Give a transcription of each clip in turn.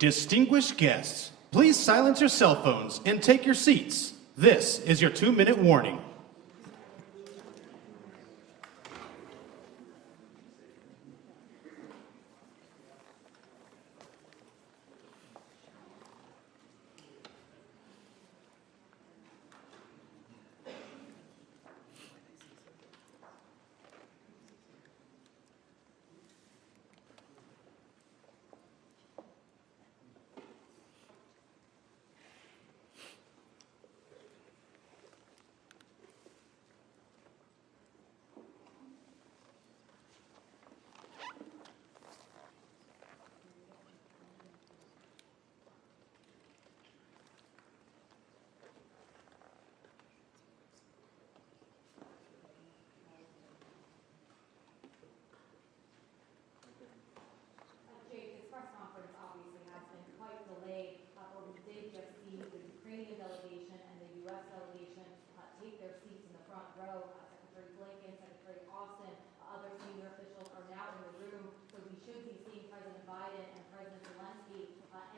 Distinguished guests, please silence your cell phones and take your seats. This is your 2-minute warning.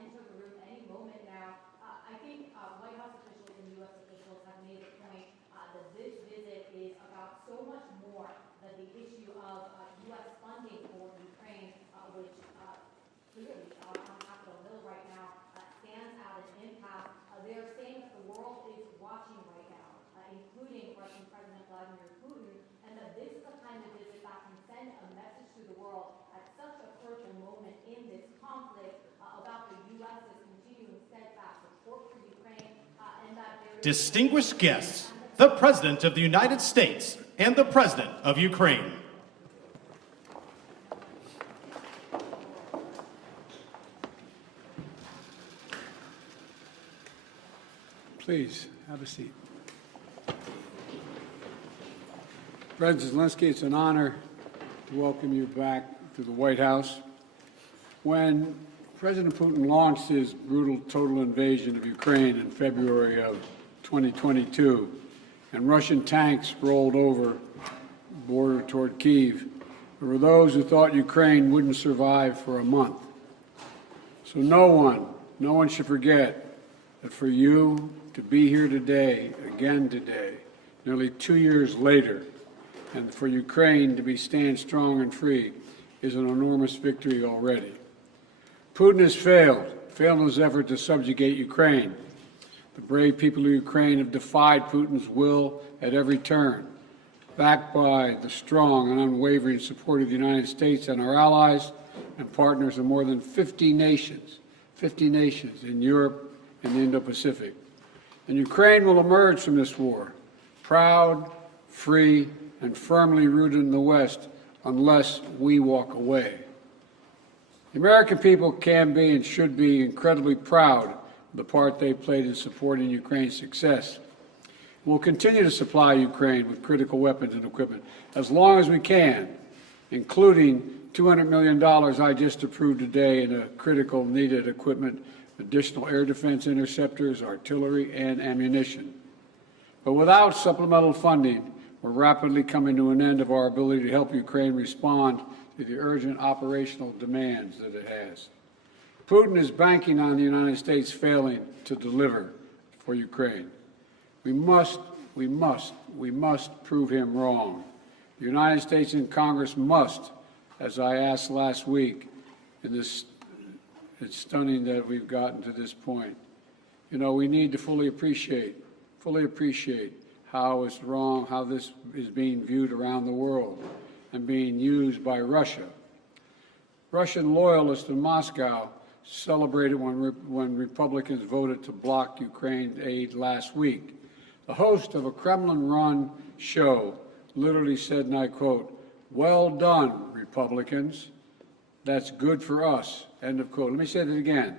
Enter the room any moment now. I think White House officials and U.S. officials have made the point that this visit is about so much more than the issue of U.S. funding for Ukraine, which clearly on Capitol Hill right now stands at an impasse. They are saying that the world is watching right now, including Russian President Vladimir Putin, and that this is the kind of visit that can send a message to the world at such a critical moment in this conflict about the U.S.'s continuing steadfast support for Ukraine, and that there is... Distinguished guests, the President of the United States and the President of Ukraine. Please, have a seat. President Zelenskyy, it's an honor to welcome you back to the White House. When President Putin launched his brutal total invasion of Ukraine in February of 2022, and Russian tanks rolled over the border toward Kyiv, there were those who thought Ukraine wouldn't survive for a month. So no one should forget that for you to be here today, again today, nearly 2 years later, and for Ukraine to stand strong and free is an enormous victory already. Putin has failed in his effort to subjugate Ukraine. The brave people of Ukraine have defied Putin's will at every turn, backed by the strong and unwavering support of the United States and our allies and partners of more than 50 nations in Europe and the Indo-Pacific. And Ukraine will emerge from this war proud, free, and firmly rooted in the West unless we walk away. The American people can be and should be incredibly proud of the part they played in supporting Ukraine's success. We'll continue to supply Ukraine with critical weapons and equipment as long as we can, including $200 million I just approved today in a critical needed equipment, additional air defense interceptors, artillery, and ammunition. But without supplemental funding, we're rapidly coming to an end of our ability to help Ukraine respond to the urgent operational demands that it has. Putin is banking on the United States failing to deliver for Ukraine. We must prove him wrong. The United States and Congress must, as I asked last week, it's stunning that we've gotten to this point. You know, we need to fully appreciate how it's wrong, how this is being viewed around the world and being used by Russia. Russian loyalists in Moscow celebrated when Republicans voted to block Ukraine aid last week. The host of a Kremlin-run show literally said, and I quote, "Well done, Republicans. That's good for us," end of quote. Let me say that again.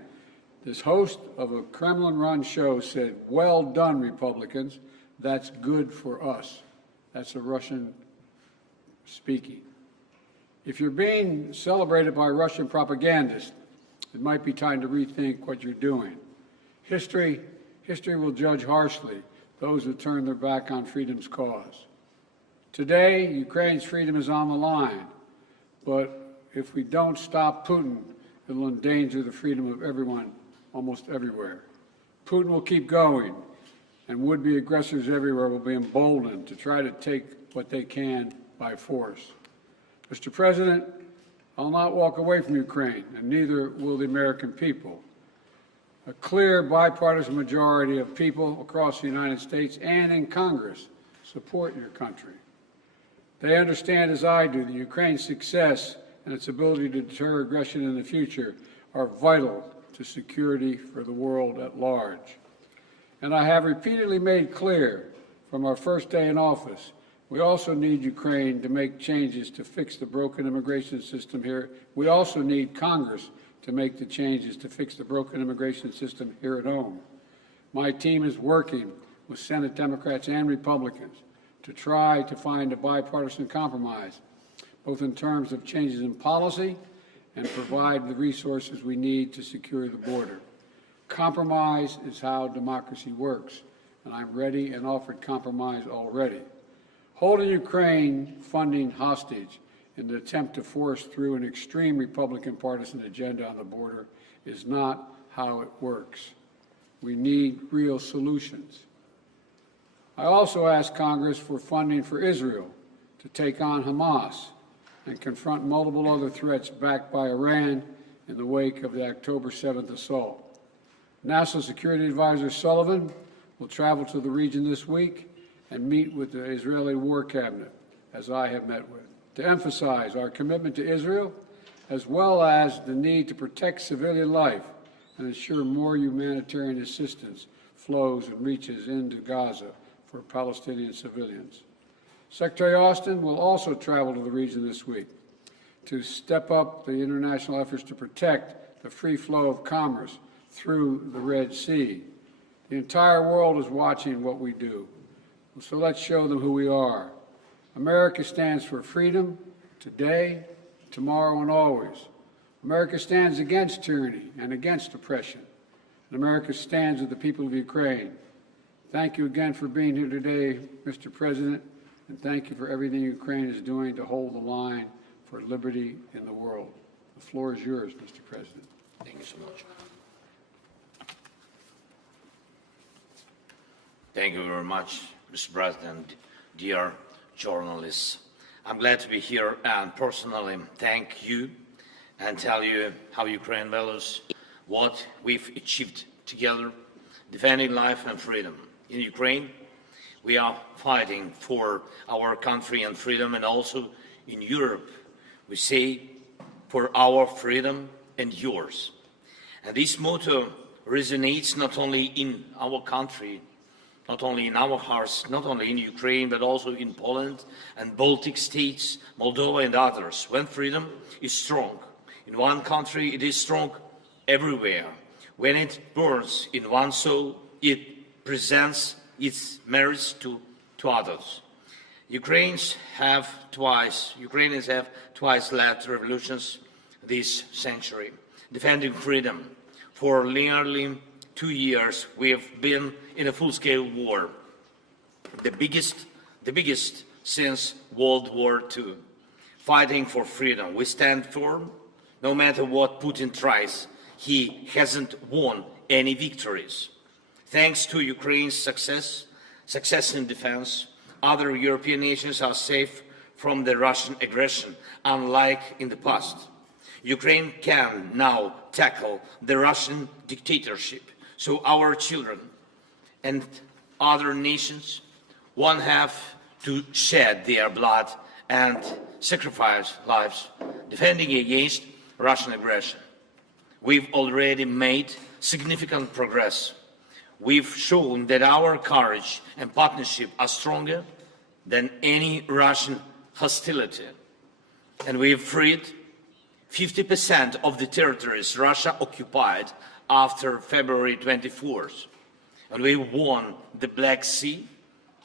This host of a Kremlin-run show said, "Well done, Republicans. That's good for us." That's a Russian speaking. If you're being celebrated by Russian propagandists, it might be time to rethink what you're doing. History will judge harshly those who turn their back on freedom's cause. Today, Ukraine's freedom is on the line, but if we don't stop Putin it will endanger the freedom of everyone almost everywhere. Putin will keep going, and would-be aggressors everywhere will be emboldened to try to take what they can by force. Mr. President, I'll not walk away from Ukraine, and neither will the American people. A clear bipartisan majority of people across the United States and in Congress support your country. They understand, as I do, that Ukraine's success and its ability to deter aggression in the future are vital to security for the world at large. And I have repeatedly made clear from our first day in office, we also need Ukraine to make changes to fix the broken immigration system here. We also need Congress to make the changes to fix the broken immigration system here at home. My team is working with Senate Democrats and Republicans to try to find a bipartisan compromise, both in terms of changes in policy and provide the resources we need to secure the border. Compromise is how democracy works, and I'm ready and offered compromise already. Holding Ukraine funding hostage in the attempt to force through an extreme Republican partisan agenda on the border is not how it works. We need real solutions. I also asked Congress for funding for Israel to take on Hamas and confront multiple other threats backed by Iran in the wake of the October 7th assault. National Security Advisor Sullivan will travel to the region this week and meet with the Israeli War Cabinet, as I have met with, to emphasize our commitment to Israel, as well as the need to protect civilian life and ensure more humanitarian assistance flows and reaches into Gaza for Palestinian civilians. Secretary Austin will also travel to the region this week to step up the international efforts to protect the free flow of commerce through the Red Sea. The entire world is watching what we do, so let's show them who we are. America stands for freedom today, tomorrow, and always. America stands against tyranny and against oppression. And America stands with the people of Ukraine. Thank you again for being here today, Mr. President, and thank you for everything Ukraine is doing to hold the line for liberty in the world. The floor is yours, Mr. President. Thank you so much. Thank you very much, Mr. President, dear journalists. I'm glad to be here and personally thank you and tell you how Ukraine values what we've achieved together, defending life and freedom. In Ukraine, we are fighting for our country and freedom, and also in Europe, we say for our freedom and yours. And this motto resonates not only in our country, not only in our hearts, not only in Ukraine, but also in Poland and Baltic states, Moldova and others. When freedom is strong in one country, it is strong everywhere. When it burns in one soul, it presents its merits to others. Ukrainians have twice led revolutions this century, defending freedom. For nearly 2 years, we have been in a full-scale war, the biggest since World War II, fighting for freedom. We stand firm, no matter what Putin tries. He hasn't won any victories. Thanks to Ukraine's success in defense, other European nations are safe from the Russian aggression, unlike in the past. Ukraine can now tackle the Russian dictatorship, so our children and other nations won't have to shed their blood and sacrifice lives defending against Russian aggression. We've already made significant progress. We've shown that our courage and partnership are stronger than any Russian hostility. And we've freed 50% of the territories Russia occupied after February 24th. And we won the Black Sea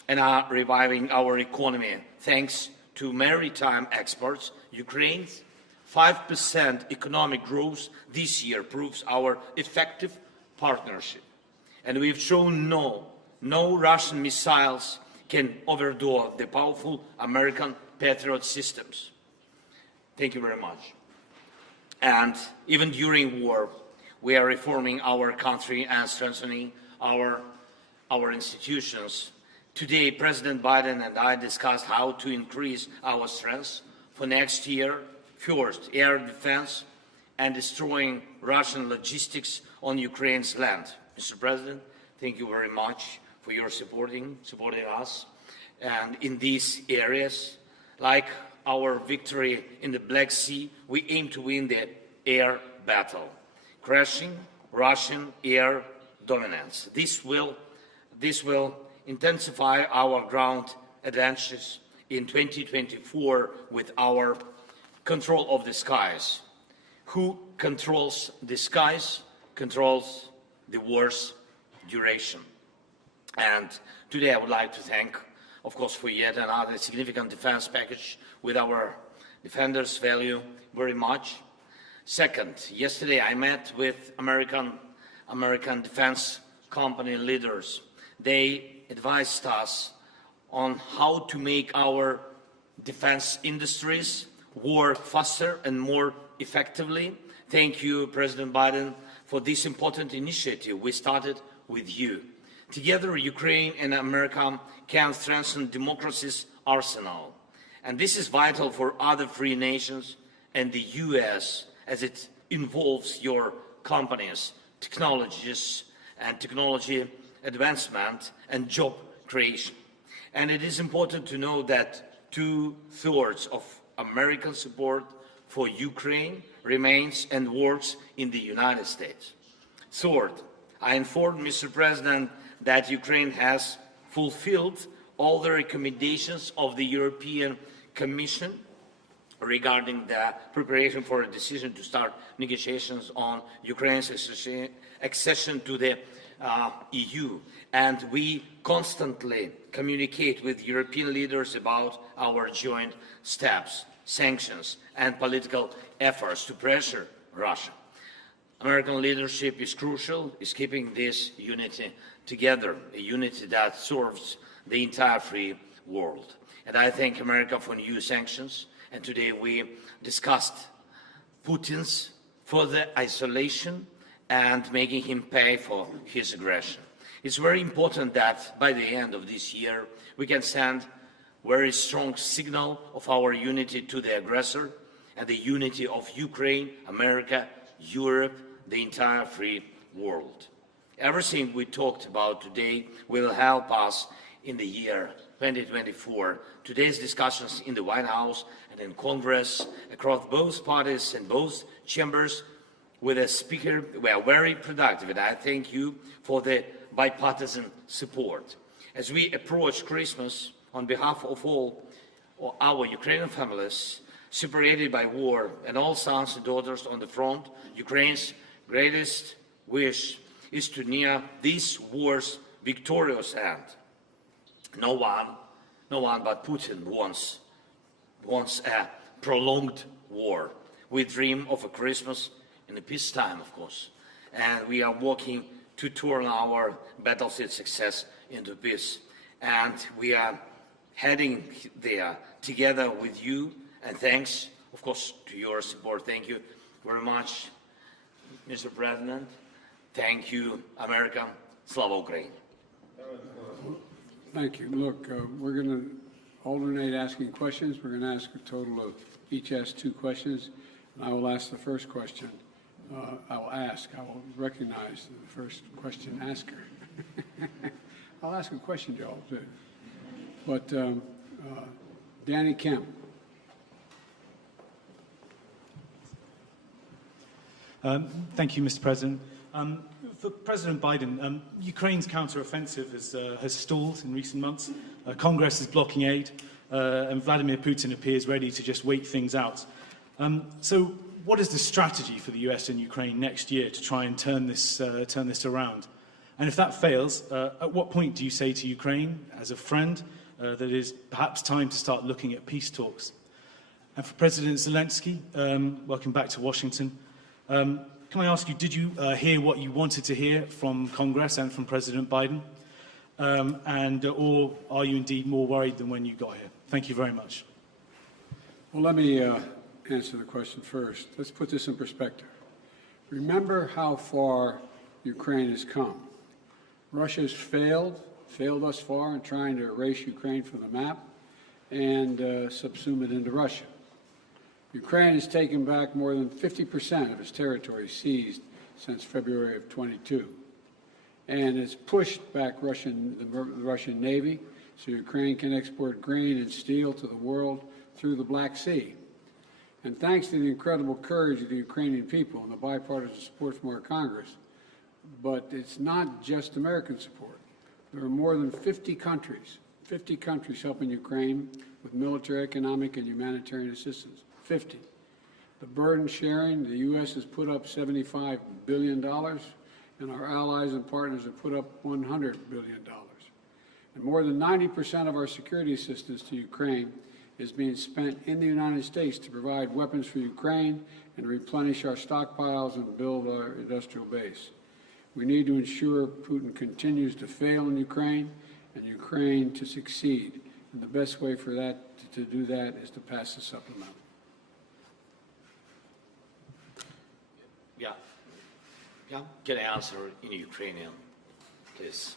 and are reviving our economy. Thanks to maritime exports, Ukraine's 5% economic growth this year proves our effective partnership. And we've shown no Russian missiles can overthrow the powerful American Patriot systems. Thank you very much. And even during war, we are reforming our country and strengthening our institutions. Today, President Biden and I discussed how to increase our strength for next year. First, air defense and destroying Russian logistics on Ukraine's land. Mr. President, thank you very much for your supporting us. And in these areas, like our victory in the Black Sea, we aim to win the air battle, crushing Russian air dominance. This will intensify our ground advantages in 2024 with our control of the skies. Who controls the skies controls the war's duration. And today I would like to thank, of course, for yet another significant defense package with our defenders value very much. Second, yesterday I met with American defense company leaders. They advised us on how to make our defense industries work faster and more effectively. Thank you, President Biden, for this important initiative we started with you. Together, Ukraine and America can strengthen democracy's arsenal. And this is vital for other free nations and the US as it involves your companies, technologies, and technology advancement and job creation. And it is important to know that 2/3 of American support for Ukraine remains and works in the United States. Third, I informed Mr. President that Ukraine has fulfilled all the recommendations of the European Commission regarding the preparation for a decision to start negotiations on Ukraine's accession to the EU. And we constantly communicate with European leaders about our joint steps, sanctions, and political efforts to pressure Russia. American leadership is crucial, is keeping this unity together, a unity that serves the entire free world. And I thank America for new sanctions. And today we discussed Putin's further isolation and making him pay for his aggression. It's very important that by the end of this year we can send a very strong signal of our unity to the aggressor and the unity of Ukraine, America, Europe, the entire free world. Everything we talked about today will help us in the year 2024. Today's discussions in the White House and in Congress across both parties and both chambers with a speaker were very productive, and I thank you for the bipartisan support. As we approach Christmas, on behalf of all our Ukrainian families separated by war and all sons and daughters on the front, Ukraine's greatest wish is to near this war's victorious end. No one but Putin wants a prolonged war. We dream of a Christmas in the peacetime, of course, and we are working to turn our battlefield success into peace. And we are heading there together with you, and thanks, of course, to your support. Thank you very much, Mr. President. Thank you, America. Slava Ukraini. Thank you. Look, we're going to alternate asking questions. We're going to ask a total of, each ask 2 questions. And I will ask the first question. I will recognize the first question asker. I'll ask a question, Joel, too. But Danny Kemp. Thank you, Mr. President. For President Biden, Ukraine's counteroffensive has stalled in recent months. Congress is blocking aid, and Vladimir Putin appears ready to just wait things out. So what is the strategy for the US and Ukraine next year to try and turn this around? And if that fails, at what point do you say to Ukraine, as a friend, that it is perhaps time to start looking at peace talks? And for President Zelenskyy, welcome back to Washington. Can I ask you, did you hear what you wanted to hear from Congress and from President Biden? Or are you indeed more worried than when you got here? Thank you very much. Well, let me answer the question first. Let's put this in perspective. Remember how far Ukraine has come. Russia's failed thus far in trying to erase Ukraine from the map and subsume it into Russia. Ukraine has taken back more than 50% of its territory seized since February of 22, and has pushed back the Russian Navy so Ukraine can export grain and steel to the world through the Black Sea. And thanks to the incredible courage of the Ukrainian people and the bipartisan support from our Congress, but it's not just American support. There are more than 50 countries helping Ukraine with military, economic, and humanitarian assistance. 50. The burden sharing, the U.S. has put up $75 billion, and our allies and partners have put up $100 billion. And more than 90% of our security assistance to Ukraine is being spent in the United States to provide weapons for Ukraine and replenish our stockpiles and build our industrial base. We need to ensure Putin continues to fail in Ukraine and Ukraine to succeed. And the best way for that to do that is to pass the supplemental. Yeah. Can I answer in Ukrainian, please?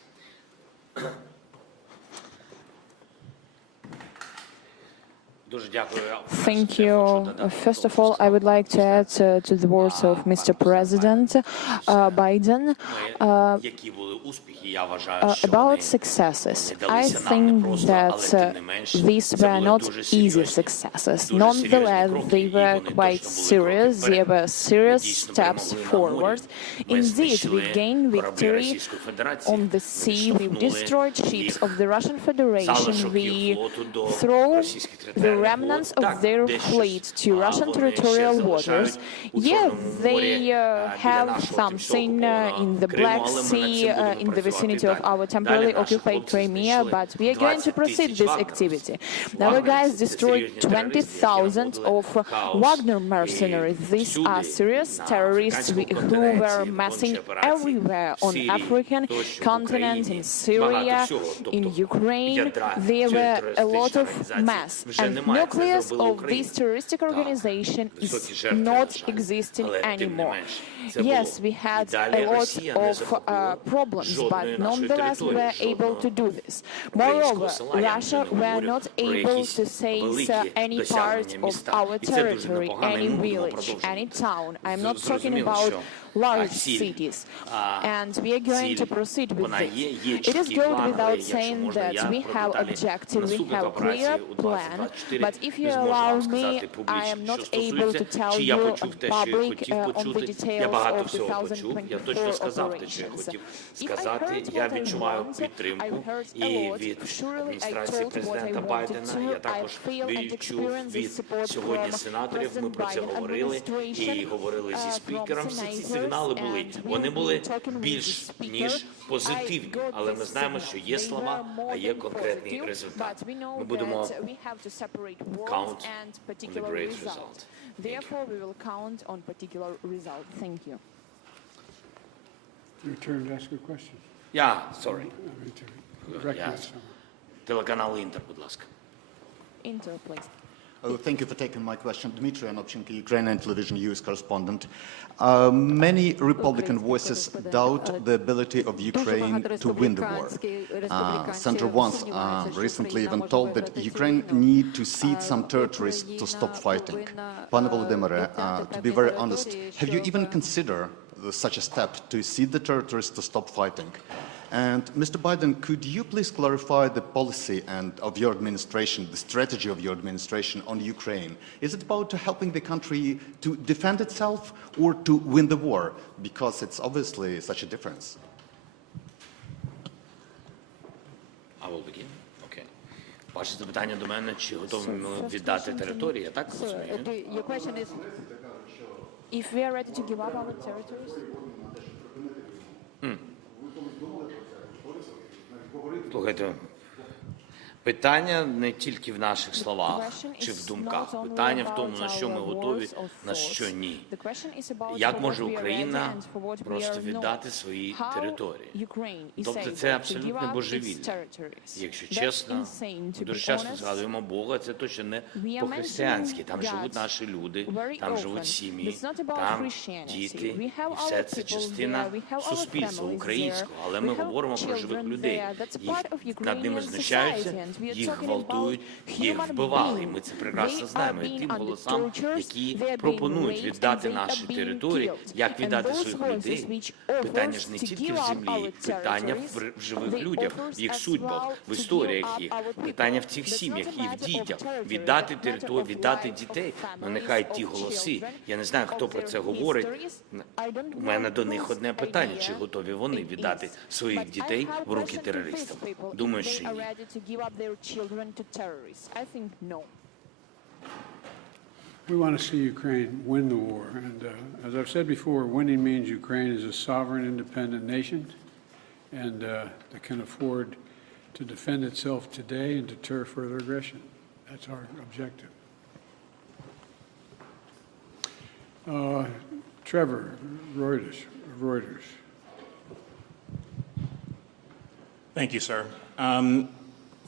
Thank you. First of all, I would like to add to the words of Mr. President Biden about successes. I think that these were not easy successes. Nonetheless, they were quite serious. They were serious steps forward. Indeed, we gained victory on the sea. We destroyed ships of the Russian Federation. We threw the remnants of their fleet to Russian territorial waters. Yeah, they have something in the Black Sea, in the vicinity of our temporarily occupied Crimea, but we are going to proceed this activity. Our guys destroyed 20,000 of Wagner mercenaries. These are serious terrorists who were massing everywhere on African continent, in Syria, in Ukraine. There were a lot of mass, and nucleus of this terroristic organization is not existing anymore. Yes, we had a lot of problems, but nonetheless we were able to do this. Moreover, Russia were not able to seize any part of our territory, any village, any town. I'm not talking about large cities, and we are going to proceed with this. It is good without saying that we have objective, we have a clear plan, but if you allow me, I am not able to tell you in public on the details of 2024 operations. If I heard what I want, I heard a lot. Surely I told what I wanted to. I feel and experience the support from President Biden administration, from senators. Вони були більш ніж позитивні, але ми знаємо, що є слова, а є конкретний результат. Ми будемо count on the great result. Therefore, we will count on particular result. Thank you. Your turn to ask a question. Sorry. Телеканал Інтер, будь ласка. Inter, please. Oh, thank you for taking my question. Dmitry Anopchenko, Ukrainian television news correspondent. Many Republican voices doubt the ability of Ukraine to win the war. Senator once recently even told that Ukraine need to cede some territories to stop fighting. Pane Volodymyr, to be very honest, have you even considered such a step to cede the territories to stop fighting? And Mr. Biden, could you please clarify the policy of your administration, the strategy of your administration on Ukraine? Is it about helping the country to defend itself or to win the war? Because it's obviously such a difference. I will begin. Okay. Ваше запитання до мене, чи готові ми віддати території, я так розумію? Your question is, if we are ready to give up our territories? Слухайте, Питання не тільки в наших словах чи в думках. Питання в тому, на що ми готові, на що ні. Як може Україна просто віддати свої території? Тобто це абсолютно божевілля. Якщо чесно, ми дуже часто згадуємо Бога, це точно не по-християнськи. Там живуть наші люди, там живуть сім'ї, там діти. І все це частина суспільства українського. Але ми говоримо про живих людей. Їх над ними знущаються, їх гвалтують, їх вбивали. І ми це прекрасно знаємо. І тим голосам, які пропонують віддати наші території, як віддати своїх людей, питання ж не тільки в землі, питання в живих людях, в їх судьбах, в історіях їх, питання в цих сім'ях і в дітях. Віддати територію, віддати дітей. Ну нехай ті голоси. Я не знаю, хто про це говорить. У мене до них одне питання, чи готові вони віддати своїх дітей в руки терористам. Думаю, що ні. We want to see Ukraine win the war. And as I've said before, winning means Ukraine is a sovereign, independent nation and that can afford to defend itself today and deter further aggression. That's our objective. Trevor, Reuters. Thank you, sir.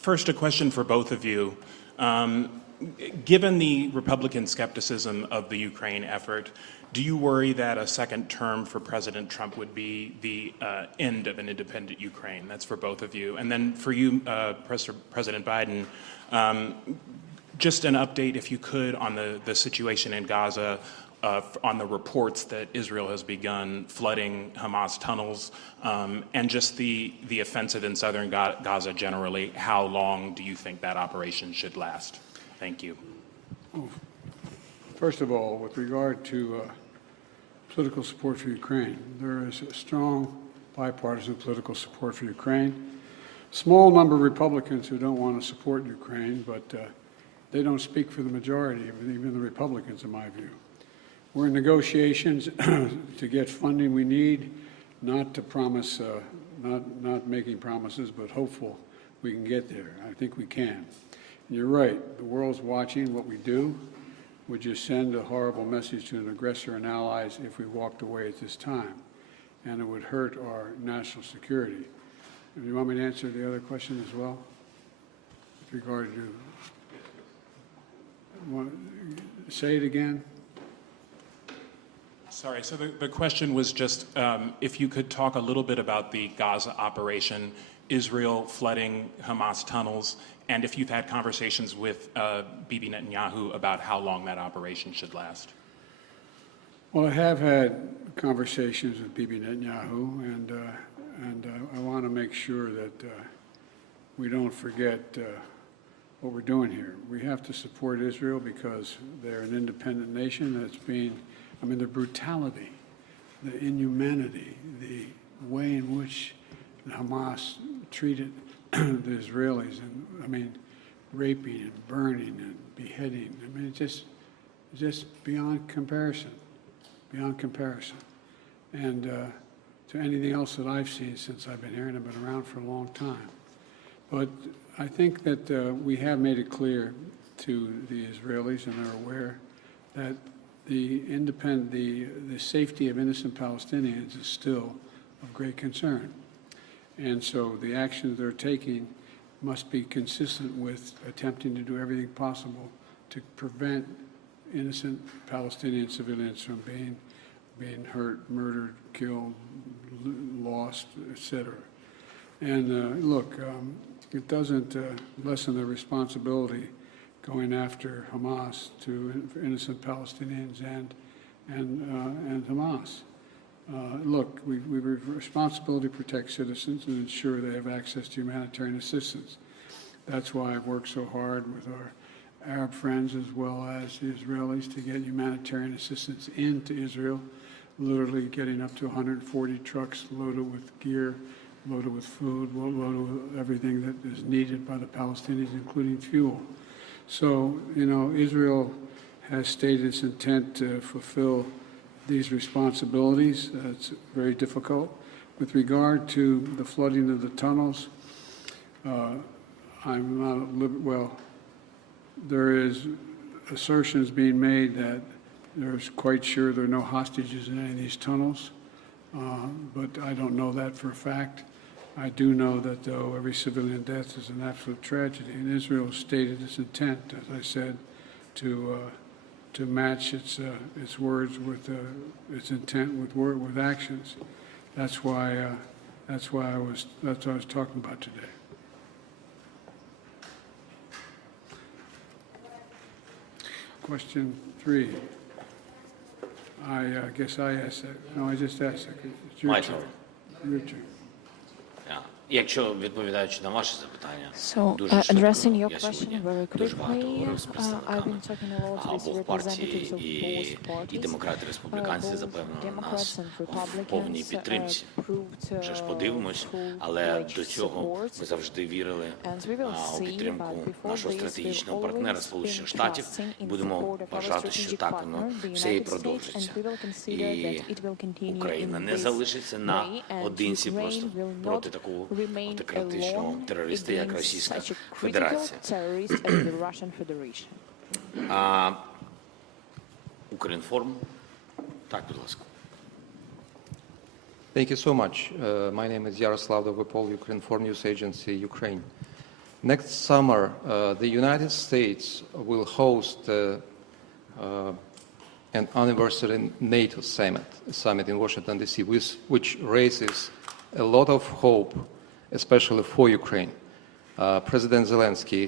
First, a question for both of you. Given the Republican skepticism of the Ukraine effort, do you worry that a second term for President Trump would be the end of an independent Ukraine? That's for both of you. And then for you, President Biden, just an update, if you could, on the situation in Gaza, on the reports that Israel has begun flooding Hamas tunnels, and just the offensive in southern Gaza generally. How long do you think that operation should last? Thank you. First of all, with regard to political support for Ukraine, there is a strong bipartisan political support for Ukraine. Small number of Republicans who don't want to support Ukraine, but they don't speak for the majority, even the Republicans, in my view. We're in negotiations to get funding we need, not to promise, not making promises, but hopeful we can get there. I think we can. And you're right, the world's watching what we do. We just send a horrible message to an aggressor and allies if we walked away at this time. And it would hurt our national security. Do you want me to answer the other question as well? With regard to, say it again? Sorry, so the question was just if you could talk a little bit about the Gaza operation, Israel flooding Hamas tunnels, and if you've had conversations with Bibi Netanyahu about how long that operation should last. Well, I have had conversations with Bibi Netanyahu, and I want to make sure that we don't forget what we're doing here. We have to support Israel because they're an independent nation that's being, I mean, the brutality, the inhumanity, the way in which Hamas treated the Israelis, and I mean, raping and burning and beheading. I mean, it's just beyond comparison, and to anything else that I've seen since I've been here, and I've been around for a long time. But I think that we have made it clear to the Israelis, and they're aware that the safety of innocent Palestinians is still of great concern. And so the actions they're taking must be consistent with attempting to do everything possible to prevent innocent Palestinian civilians from being hurt, murdered, killed, lost, etc. And look, it doesn't lessen the responsibility going after Hamas to innocent Palestinians and Hamas. Look, we have a responsibility to protect citizens and ensure they have access to humanitarian assistance. That's why I've worked so hard with our Arab friends as well as the Israelis to get humanitarian assistance into Israel, literally getting up to 140 trucks loaded with gear, loaded with food, loaded with everything that is needed by the Palestinians, including fuel. So, you know, Israel has stated its intent to fulfill these responsibilities. It's very difficult. With regard to the flooding of the tunnels, I'm not, well, there is assertions being made that they're quite sure there are no hostages in any of these tunnels, but I don't know that for a fact. I do know that, though, every civilian death is an absolute tragedy, and Israel stated its intent, as I said, to match its words with its intent with actions. That's what I was talking about today. Question 3. I guess I asked that. No, I just asked that. It's your turn. Your turn. Якщо відповідаючи на ваше запитання, So, дуже швидко, addressing your я question сьогодні very дуже багато quickly, говорив з I've представниками been talking a lot with обох партій, representatives of both і parties. демократи, і республіканці Both запевнили нас Democrats and в повній Republicans підтримці. proved Вже ж подивимось, але до цього ми завжди вірили у підтримку нашого стратегічного партнера Сполучених Штатів і будемо вважати, що так воно все і продовжиться. І Україна не залишиться наодинці просто проти такого автократичного терориста, як Російська Федерація. Укрінформ. Так, будь ласка. Thank you so much. My name is Yaroslav Dovopol, Ukrinform News Agency, Ukraine. Next summer, the United States will host an anniversary NATO summit in Washington, D.C., which raises a lot of hope, especially for Ukraine. President Zelenskyy,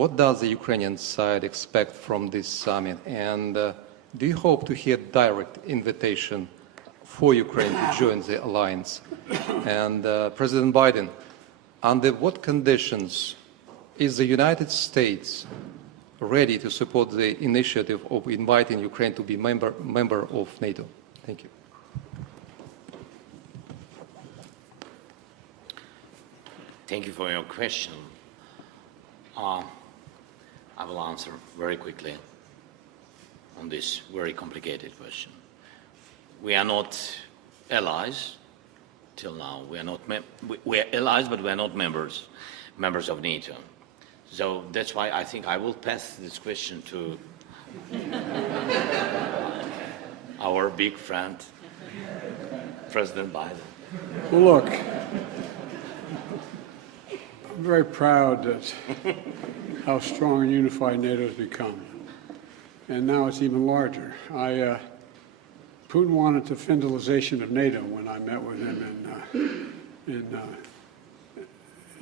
what does the Ukrainian side expect from this summit? And do you hope to hear direct invitation for Ukraine to join the alliance? And President Biden, under what conditions is the United States ready to support the initiative of inviting Ukraine to be member of NATO? Thank you. Thank you for your question. I will answer very quickly on this very complicated question. We are not allies till now. We are allies, but we are not members of NATO. So that's why I think I will pass this question to our big friend, President Biden. Well, look, I'm very proud that how strong and unified NATO has become. And now it's even larger. Putin wanted the federalization of NATO when I met with him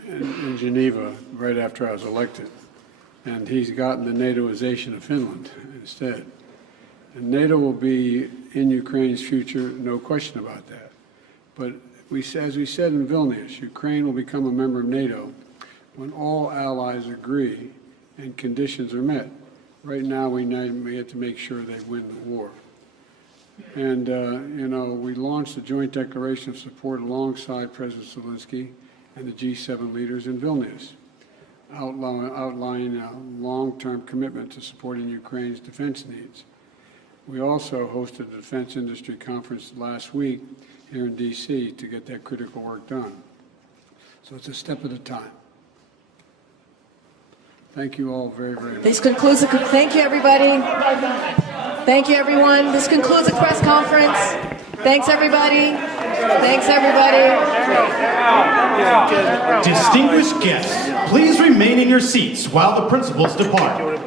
in Geneva right after I was elected. And he's gotten the NATOization of Finland instead. And NATO will be in Ukraine's future, no question about that. But as we said in Vilnius, Ukraine will become a member of NATO when all allies agree and conditions are met. Right now, we have to make sure they win the war. And, we launched a joint declaration of support alongside President Zelenskyy and the G7 leaders in Vilnius, outlining a long-term commitment to supporting Ukraine's defense needs. We also hosted a defense industry conference last week here in D.C. to get that critical work done. So it's a step at a time. Thank you all very, very much. This concludes thank you, everybody. Thank you, everyone. This concludes the press conference. Thanks, everybody. Thanks, everybody. Distinguished guests, please remain in your seats while the principals depart.